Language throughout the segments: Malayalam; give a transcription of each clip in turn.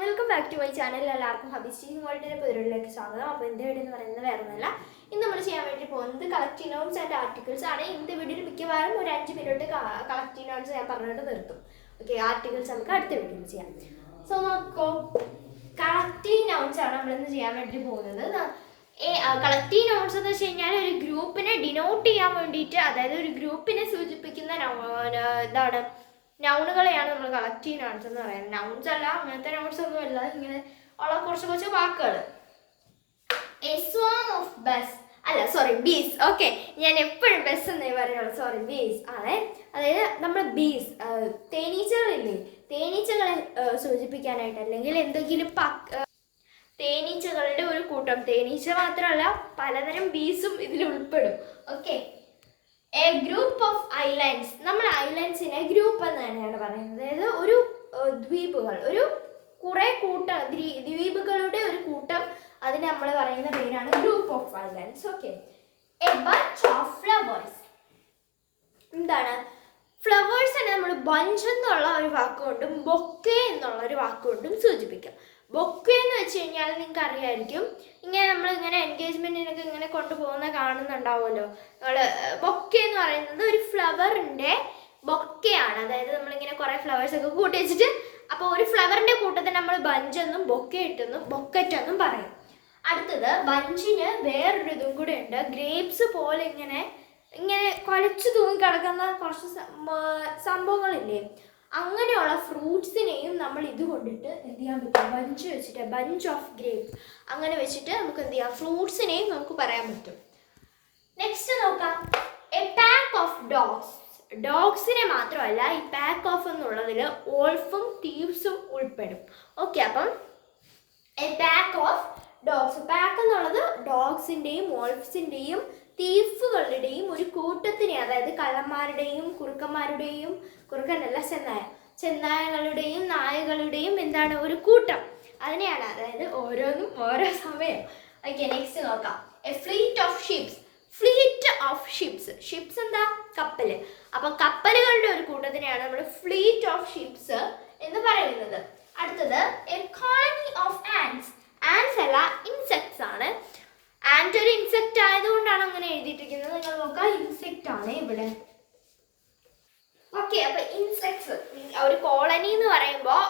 Welcome back to my channel. എല്ലാവർക്കും ഹബീസ് ടീച്ചിങ് വേൾഡിൻ്റെ പുതിയൊരിലേക്ക് സ്വാഗതം. അപ്പോൾ ഇന്നത്തെ വീഡിയോ എന്ന് പറയുന്നത് വേറെ ഒന്നുമല്ല. ഇന്ന് നമ്മൾ ചെയ്യാൻ വേണ്ടി പോകുന്നത് കളക്റ്റീവ് നൗൺസ് ആൻഡ് ആർട്ടിക്കിൾസ് ആണ്. ഇന്നത്തെ വീഡിയോയിൽ മിക്കവാറും ഒരു 5 മിനിറ്റ് കളക്റ്റീവ് നൗൺസ് ഞാൻ പറഞ്ഞിട്ട് നിർത്തും. ഓക്കെ, ആർട്ടിക്കിൾസ് നമുക്ക് അടുത്ത വീഡിയോയിൽ ചെയ്യാം. സോ നോക്കോ, കളക്റ്റീവ് നൗൺസ് ആണ് നമ്മളിന്ന് ചെയ്യാൻ വേണ്ടി പോകുന്നത്. കളക്റ്റീവ് നൗൺസ് എന്ന് വെച്ച് കഴിഞ്ഞാൽ ഒരു ഗ്രൂപ്പിനെ ഡിനോട്ട് ചെയ്യാൻ വേണ്ടിയിട്ട്, അതായത് ഒരു ഗ്രൂപ്പിനെ സൂചിപ്പിക്കുന്ന എന്താണ് നൗണുകളെയാണ് നമ്മൾ കളക്റ്റീവ് നൗൺസ് എന്ന് പറയുന്നത്. നൗൺസ് അല്ല, അങ്ങനത്തെ നൗൺസ് ഒന്നും അല്ല, ഇങ്ങനെ ഉള്ള കുറച്ച് വാക്കുകൾ. എ സ്വാം ഓഫ് ബസ് അല്ല സോറി ബീസ്. ഓക്കെ, ഞാൻ എപ്പോഴും ബസ് എന്നേ പറയുള്ളൂ, സോറി ബീസ് ആണ്. അതായത് നമ്മൾ ബീസ് തേനീച്ചകളില്ലേ, തേനീച്ചകളെ സൂചിപ്പിക്കാനായിട്ട്, അല്ലെങ്കിൽ എന്തെങ്കിലും തേനീച്ചകളുടെ ഒരു കൂട്ടം. തേനീച്ച മാത്രമല്ല, പലതരം ബീസും ഇതിൽ ഉൾപ്പെടും. Okay, A group of islands. നമ്മൾ ഐലൻഡ്സിനെ ഗ്രൂപ്പ് എന്ന് തന്നെയാണ് പറയുന്നത്. അതായത് ഒരു ദ്വീപുകൾ, ഒരു കുറേ ദ്വീപുകളുടെ ഒരു കൂട്ടം, അതിന് നമ്മൾ പറയുന്ന പേരാണ് group of islands. Okay, a bunch of flowers. എന്താണ് ഫ്ലവേഴ്സിനെ നമ്മൾ ബഞ്ച് എന്നുള്ള ഒരു വാക്കുകൊണ്ടും ബൊക്കെ എന്നുള്ള ഒരു വാക്കുകൊണ്ടും സൂചിപ്പിക്കാം. ബൊക്കെ എന്ന് വെച്ച് കഴിഞ്ഞാൽ നിങ്ങൾക്ക് അറിയാമായിരിക്കും, ഇങ്ങനെ നമ്മളിങ്ങനെ എൻഗേജ്മെൻറ്റിനൊക്കെ ഇങ്ങനെ കൊണ്ടുപോകുന്ന കാണുന്നുണ്ടാവുമല്ലോ. ബൊക്കെ എന്ന് പറയുന്നത് ഒരു ഫ്ലവറിൻ്റെ ബൊക്കെയാണ്. അതായത് നമ്മളിങ്ങനെ കുറേ ഫ്ലവേഴ്സൊക്കെ കൂട്ടി വെച്ചിട്ട്, അപ്പോൾ ഒരു ഫ്ലവറിൻ്റെ കൂട്ടത്തിൽ നമ്മൾ ബഞ്ചെന്നും ബൊക്കറ്റെന്നും പറയും. അടുത്തത് ബഞ്ചിന് വേറൊരു ഇതും കൂടെ ഉണ്ട്. ഗ്രേപ്സ് പോലെ ഇങ്ങനെ കുലച്ചു തൂങ്ങി കിടക്കുന്ന കുറച്ച് സംഭവങ്ങളില്ലേ, അങ്ങനെയുള്ള ഫ്രൂട്ട്സിനെയും നമ്മൾ ഇത് കൊണ്ടിട്ട് എന്ത് ചെയ്യാൻ പറ്റും, ബഞ്ച് വെച്ചിട്ട്, ബഞ്ച് ഓഫ് ഗ്രേപ്സ് അങ്ങനെ വെച്ചിട്ട് നമുക്ക് എന്ത് ചെയ്യാം, ഫ്രൂട്ട്സിനെയും നമുക്ക് പറയാൻ പറ്റും. നെക്സ്റ്റ് നോക്കാം, എ പാക്ക് ഓഫ് ഡോഗ്സ്. ഡോഗ്സിനെ മാത്രമല്ല, ഈ പാക്ക് ഓഫ് എന്നുള്ളതിൽ വോൾഫും തീവ്സും ഉൾപ്പെടും. ഓക്കെ, അപ്പം a pack of dogs. Pack എന്നുള്ളത് ഡോഗ്സിൻ്റെയും വോൾഫ്സിൻ്റെയും തീഫുകളുടെയും ഒരു കൂട്ടത്തിനെ, അതായത് കള്ളന്മാരുടെയും കുറുക്കന്മാരുടെയും, കുറുക്കനല്ല ചെന്നായകളുടെയും നായകളുടെയും എന്താണ് ഒരു കൂട്ടം, അതിനെയാണ്. അതായത് ഓരോന്നും ഓരോ സമയം. ഓക്കെ, നെക്സ്റ്റ് നോക്കാം, A fleet of ships. Fleet of ships. Ships എന്താ, കപ്പൽ. അപ്പം കപ്പലുകളുടെ ഒരു കൂട്ടത്തിനെയാണ് നമ്മൾ ഫ്ലീറ്റ് ഓഫ് ഷിപ്സ് എന്ന് പറയുന്നത്. അടുത്തത് A colony of Ans. Ans അല്ല, ഇൻസെക്ട്സ് ആണ്. ആൻഡ് ഒരു ഇൻസെക്റ്റ് ആയതുകൊണ്ടാണ് അങ്ങനെ എഴുതിയിട്ടിരിക്കുന്നത്. നിങ്ങൾ നോക്കാം, ഇൻസെക്റ്റ് ആണ് ഇവിടെ. ഓക്കെ, അപ്പൊ ഇൻസെക്ട്സ്, ഒരു കോളനി എന്ന് പറയുമ്പോൾ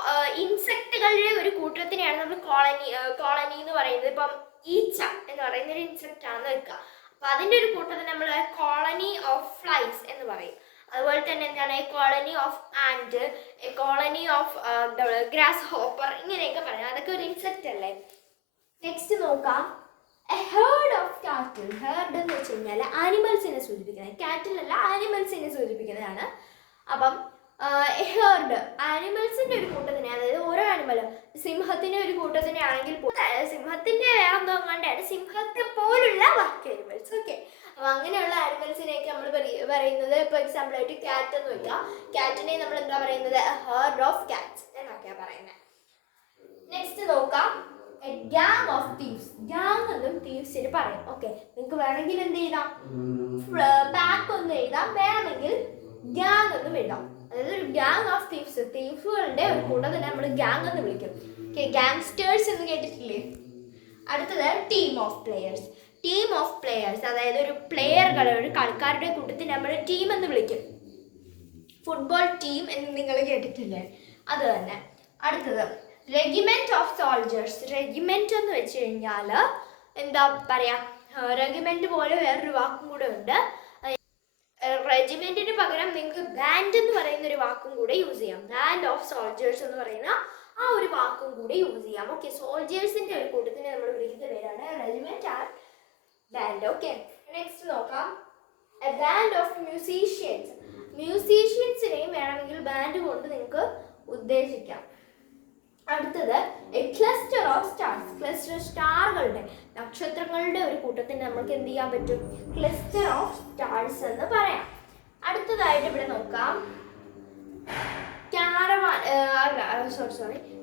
ഇൻസെക്റ്റുകളുടെ ഒരു കൂട്ടത്തിനെയാണ് നമ്മൾ കോളനി എന്ന് പറയുന്നത്. ഇപ്പം ഈച്ച എന്ന് പറയുന്ന ഒരു ഇൻസെക്റ്റ് ആണെന്ന് വെക്കുക. അപ്പൊ അതിൻ്റെ ഒരു കൂട്ടത്തിൽ നമ്മൾ കോളനി ഓഫ് ഫ്ലൈസ് എന്ന് പറയും. അതുപോലെ തന്നെ എന്താണ്, A colony of and, A colony of grass hopper, ഇങ്ങനെയൊക്കെ പറയാം. അതൊക്കെ ഒരു ഇൻസെക്റ്റ് അല്ലേ. നെക്സ്റ്റ് നോക്കാം, എ ഹേർഡ് ഓഫ് കാറ്റിൽ. ഹേർഡ് എന്ന് വെച്ച് കഴിഞ്ഞാൽ ആനിമൽസിനെ സൂചിപ്പിക്കുന്നത്, കാറ്റിലല്ല ആനിമൽസിനെ സൂചിപ്പിക്കുന്നതാണ്. അപ്പം ഹേർഡ് ആനിമൽസിൻ്റെ ഒരു കൂട്ടത്തിനെ, അതായത് ഓരോ ആനിമൽ, സിംഹത്തിൻ്റെ ഒരു കൂട്ടത്തിനെ ആണെങ്കിൽ സിംഹത്തിൻ്റെ വേറെന്തോ കണ്ടാണ് സിംഹത്തെ പോലുള്ള ബാക്കി ആനിമൽസ്. ഓക്കെ, അപ്പം അങ്ങനെയുള്ള ആനിമൽസിനെയൊക്കെ നമ്മൾ പറയുന്നത്, ഇപ്പോൾ എക്സാമ്പിൾ ആയിട്ട് ക്യാറ്റ് എന്ന് വെക്കാം. ക്യാറ്റിനെ നമ്മൾ എന്താ പറയുന്നത്, ഹേർഡ് ഓഫ് ക്യാറ്റ്സ് എന്നൊക്കെയാണ് പറയുന്നത്. നെക്സ്റ്റ് നോക്കാം, A gang of thieves. Gang എന്നും തീവ്സിന് പറയും. ഓക്കെ, നിങ്ങൾക്ക് വേണമെങ്കിൽ എന്ത് എഴുതാം, പാക്ക് ഒന്ന് എഴുതാം, വേണമെങ്കിൽ ഗ്യാങ് എന്നും എഴുതാം. അതായത് ഒരു ഗ്യാങ് ഓഫ് തീവ്സ്, തീഫുകളുടെ ഒരു കൂട്ടത്തിനെ നമ്മൾ ഗ്യാങ് എന്ന് വിളിക്കും. ഓക്കെ, ഗാങ്സ്റ്റേഴ്സ് എന്ന് കേട്ടിട്ടില്ലേ. അടുത്തത് team of players. Team of players അതായത് ഒരു പ്ലെയറുകളെ, ഒരു കളിക്കാരുടെ കൂട്ടത്തിൽ നമ്മൾ ടീം എന്ന് വിളിക്കും. ഫുട്ബോൾ ടീം എന്ന് നിങ്ങൾ കേട്ടിട്ടില്ലേ, അത് തന്നെ. അടുത്തത് റെജിമെന്റ് ഓഫ് സോൾജേഴ്സ്. റെജിമെന്റ് എന്ന് വെച്ച് കഴിഞ്ഞാൽ എന്താ പറയാ, റെജിമെന്റ് പോലെ വേറൊരു വാക്കും കൂടെ ഉണ്ട്. റെജിമെന്റിന് പകരം നിങ്ങൾക്ക് ബാൻഡ് എന്ന് പറയുന്ന ഒരു വാക്കും കൂടെ യൂസ് ചെയ്യാം. ബാൻഡ് ഓഫ് സോൾജേഴ്സ് എന്ന് പറയുന്ന ആ ഒരു വാക്കും കൂടെ യൂസ് ചെയ്യാം. ഓക്കെ, സോൾജേഴ്സിന്റെ ഒരു കൂട്ടത്തിനെ നമ്മൾ വിളിക്കുന്ന പേരാണ് regiment and band. Okay, next നോക്കാം, എ ബാൻഡ് ഓഫ് മ്യൂസീഷ്യൻസ്. മ്യൂസീഷ്യൻസിനെയും വേണമെങ്കിൽ ബാൻഡ് കൊണ്ട് നിങ്ങൾക്ക് ഉദ്ദേശിക്കാം. അടുത്തത് a cluster of stars. Cluster, സ്റ്റാറുകളുടെ, നക്ഷത്രങ്ങളുടെ ഒരു കൂട്ടത്തിന് നമുക്ക് എന്ത് ചെയ്യാൻ പറ്റും, ക്ലസ്റ്റർ ഓഫ് സ്റ്റാർസ് എന്ന് പറയാം. അടുത്തതായിട്ട് ഇവിടെ നോക്കാം,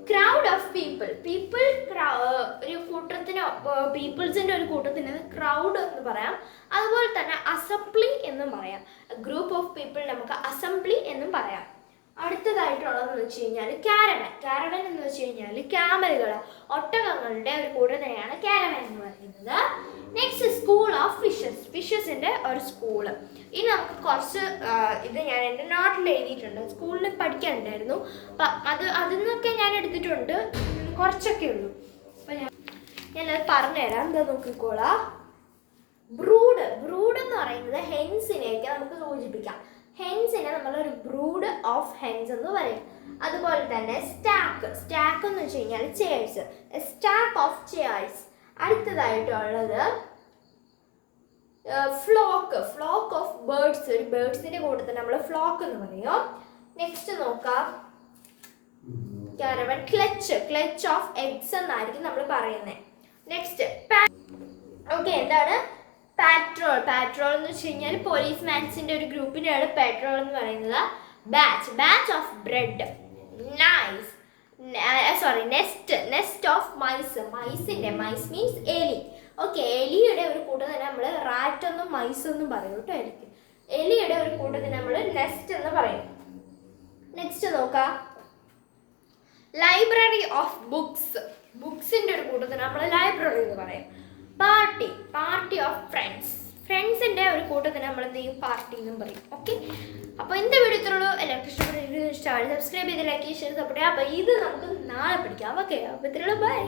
ക്രൗഡ് ഓഫ് പീപ്പിൾ. ഒരു കൂട്ടത്തിന്, പീപ്പിൾസിന്റെ ഒരു കൂട്ടത്തിന് ക്രൗഡ് എന്ന് പറയാം. അതുപോലെ തന്നെ അസംബ്ലി എന്നും പറയാം. ഗ്രൂപ്പ് ഓഫ് പീപ്പിൾ നമുക്ക് അസംബ്ലി എന്നും പറയാം. അടുത്തതായിട്ടുള്ളതെന്ന് വെച്ച് കഴിഞ്ഞാൽ കാരവൻ. കാരവൻ എന്ന് വെച്ച് കഴിഞ്ഞാൽ ക്യാമലുകൾ, ഒട്ടകങ്ങളുടെ ഒരു കൂട്ടത്തിനെയാണ് കാരവൻ എന്ന് പറയുന്നത്. Next school of fishes. ഫിഷസിൻ്റെ ഒരു സ്കൂള്. ഇനി നമുക്ക് കുറച്ച് ഇത് ഞാൻ എൻ്റെ നോട്ടിൽ എഴുതിയിട്ടുണ്ട്, സ്കൂളിൽ പഠിക്കാനുണ്ടായിരുന്നു. അപ്പം അതിൽ നിന്നൊക്കെ ഞാൻ എടുത്തിട്ടുണ്ട്, കുറച്ചൊക്കെ ഉള്ളൂ. അപ്പം ഞാനത് പറഞ്ഞുതരാം. എന്താ നോക്കിക്കോളാം. ബ്രൂഡ്. ബ്രൂഡ് എന്ന് പറയുന്നത് ഹെൻസിനെയൊക്കെ നമുക്ക് സൂചിപ്പിക്കാം. ഹെൻസിനെ നമ്മളൊരു ബ്രൂഡ് ഓഫ് ഹെൻസ് എന്ന് പറയും. അതുപോലെ തന്നെ സ്റ്റാക്ക്. സ്റ്റാക്ക് എന്ന് വെച്ച് കഴിഞ്ഞാൽ ചെയർസ്, സ്റ്റാക്ക് ഓഫ് ചെയർസ്. അടുത്തതായിട്ടുള്ളത് ഫ്ലോക്ക്. Flock of birds. ഒരു ബേർഡ്സിന്റെ കൂട്ടത്തിൽ നമ്മൾ ഫ്ലോക്ക് എന്ന് പറയും. നെക്സ്റ്റ് നോക്കാം, caravan. Clutch. Clutch of eggs എന്നായിരിക്കും നമ്മൾ പറയുന്നത്. നെക്സ്റ്റ് ഓക്കെ, എന്താണ് പാട്രോൾ? പാട്രോൾ എന്ന് വെച്ച് കഴിഞ്ഞാൽ പോലീസ്മാൻസിന്റെ ഒരു ഗ്രൂപ്പിനെയാണ് പാട്രോൾ എന്ന് പറയുന്നത്. Batch. Batch of bread. Nice. Nest. Nest of mice. മൈസിന്റെ, മൈസ് മീൻസ് എലി. ഓക്കെ, എലിയുടെ ഒരു കൂട്ടത്തിന് നമ്മൾ റാറ്റ് എന്നും മൈസ് എന്നും പറയും കേട്ടോ. എലിയുടെ ഒരു കൂട്ടത്തിന് നമ്മൾ നെസ്റ്റ് എന്ന് പറയും. നെക്സ്റ്റ് നോക്കാം, ലൈബ്രറി ഓഫ് ബുക്സ്. ബുക്സിന്റെ ഒരു കൂട്ടത്തിന് നമ്മൾ ലൈബ്രറി എന്ന് പറയും. പാർട്ടി. Party of friends. ഫ്രണ്ട്സിന്റെ ഒരു കൂട്ടത്തിന് നമ്മൾ എന്ത് ചെയ്യും? പാർട്ടി എന്നും പറയും. ഓക്കെ, അപ്പോൾ ഇന്നത്തെ വീഡിയോ ഇത്രയുള്ളൂ. എല്ലാവർക്കും ഇഷ്ടപ്പെട്ട സബ്സ്ക്രൈബ് ചെയ്ത് ലൈക്ക് ചെയ്ത് സപ്പോർട്ട് ചെയ്യാം. അപ്പോൾ ഇത് നമുക്ക് നാളെ പഠിക്കാം. ഓക്കെ, അപ്പോൾ ഇത്രയുള്ളൂ. ബൈ.